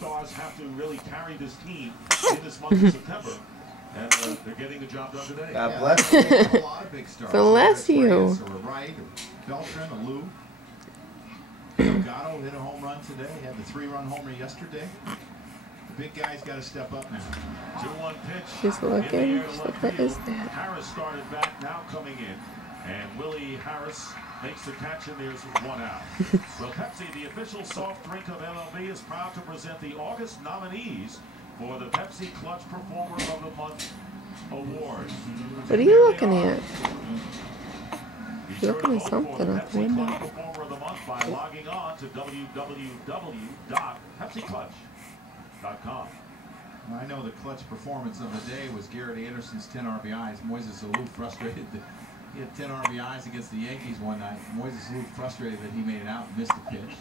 stars have to really carry this team in this month of September. And they're getting the job done today. God bless you. A lot of big stars. Bless you. Wright, Beltran, Alou. Delgado hit a home run today. Had the 3-run homer yesterday. The big guy's got to step up now. 2-1 pitch. She's looking. What is that? Harris started back, now coming in. And Willie Harris makes the catch, and there's 1 out. Well, Pepsi, the official soft drink of MLB, is proud to present the August nominees for the Pepsi Clutch Performer of the Month Award. What are you looking at? You're looking at something out the window. Performer of the Month by logging on to www.pepsiclutch.com. I know the clutch performance of the day was Garrett Anderson's 10 RBIs. Moises Alou frustrated that he had 10 RBIs against the Yankees one night. Moises Alou frustrated that he made it out and missed the pitch.